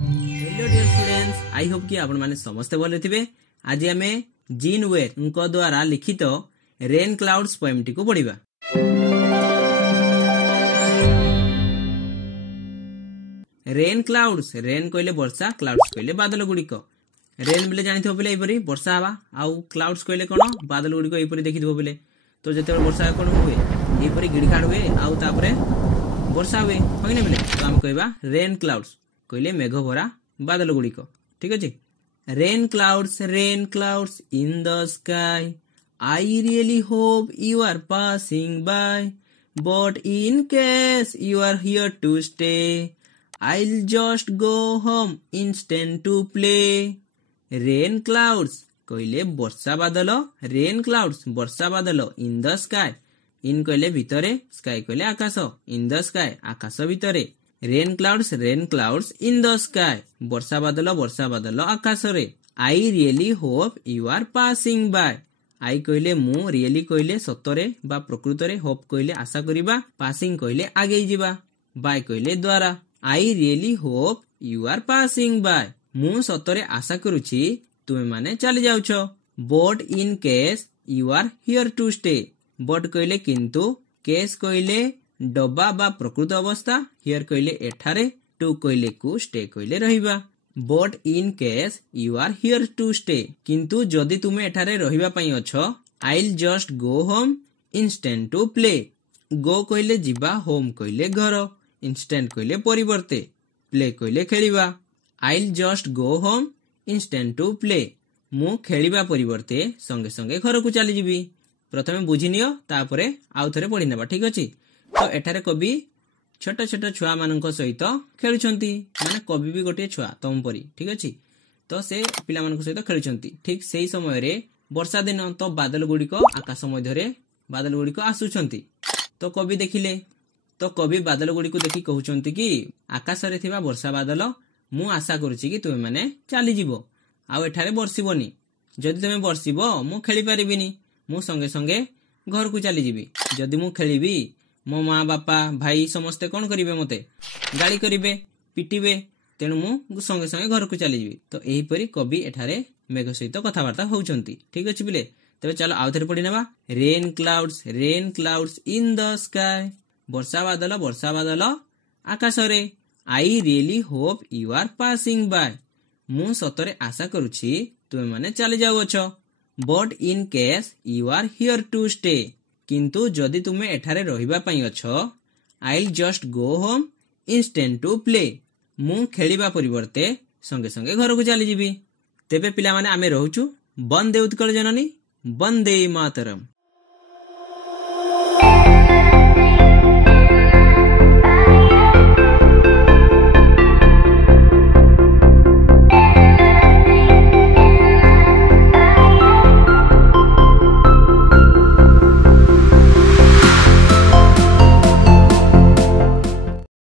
Hello dear students, I hope कि आपण माने समस्त भले थिबे। आज आमे जीन वेयर उनको द्वारा लिखित रेन क्लाउड्स पोएम टी को पढिबा। रेन क्लाउड्स, रेन कहले वर्षा, क्लाउड्स कहले बादल गुड़िक। रेन बोले जानिथो बोले एपरी वर्षा हवा, आउ क्लाउड्स कहले कोन बादल गुड़िक एपरी देखिथबो बोले। तो जते वर्षा कोन हुए एपरी गिड़खाड़ हुए आउ तापरे वर्षा हुए होइने बोले। तो हम कहबा रेन क्लाउड्स कहले मेघ भरा बादल गुड़िक। ठीक अछि। Rain clouds in the sky, I really hope you are passing by, but in case you are here to stay, I'll just go home instant to play. Rain clouds कहले वर्षा बादल, rain clouds वर्षा बादल, इन the sky, इन कहले भितरे, sky कहले आकाश, इन the sky आकाश भितरे। Rain clouds in the sky वर्षा बादल आकाश रे। I really hope you are passing by, I कहले मु, रियली कहले सतरे बा प्रकृतरे, होप कहले आशा करिबा, पासिंग कहले आगे जिबा, बाय कहले द्वारा। I really hope you are passing by, मु सतरे आशा करुछि तुमे माने चली जाउछ। But in case you are here to stay, but कहले किंतु, केस कहले डबा बा प्रकृत अवस्था, हियर कहले एठारे, टू कहले कु, स्टे कहले रहिबा। But in case you are here to stay, किंतु जदि तुमे एठारे रहिबा पई अछ, I'll just go home instant to play, go कहले जिबा, होम कहले घर, इंस्टेंट कहले परिवर्ते, प्ले कहले खेलिबा। I'll just go home instant to play, मु खेलिबा परिवर्ते संगे संगे घर को चली जिबी। प्रथमे बुझी नियो, तापरे आउ थरे पढि नेबा। ठीक अछि। तो एठारे कवि छोट छोट छुआ मानक सहित खेलुछंती, माने कवि भी गोटे छुआ तम परी। ठीक अछि। तो से पिला मानक सहित खेलुछंती। ठीक सेही समय रे वर्षा दिन, तो बादल गुड़िक आकाश मध्य रे बादल गुड़िक आसुछंती। तो कवि देखिले, तो कवि बादल गुड़ी को देखि कहउछंती कि आकाश रे थिबा वर्षा बादल, मु आशा करूछि कि तुमे माने चली जिवो, आ एठारे बरसिबोनी। जदि तुमे बरसिबो मु खेली परिबिनी, मु संगे संगे घर को चली जिबी। जदि मु खेलिबी, मो माँ बापा भाई समस्ते कोन करिवे, मते गाली करिवे, पिटिवे, तेणु मु संगे संगे घर को चली जिबी। तो एही परी कवि एठारे मेघ सहित कथावार्ता होउछंती। ठीक अछि बिले। तबे चलो आउ थरे पढि नेबा। Rain clouds in the sky, वर्षा बादल आकाश रे। I really hope you are passing by, मु सतरे आशा करूछि तुमे माने चली जाउछ। But in case you are here to stay, किंतु जदि तुमे एठारे रहिबा पई अछ, I'll just go home instant to play, मु खेलिबा परिवर्ते संगे संगे घर को चली जिबी। तेबे पिला माने आमे रहउछु। वंदे उत्कल जननी, वंदे मातरम।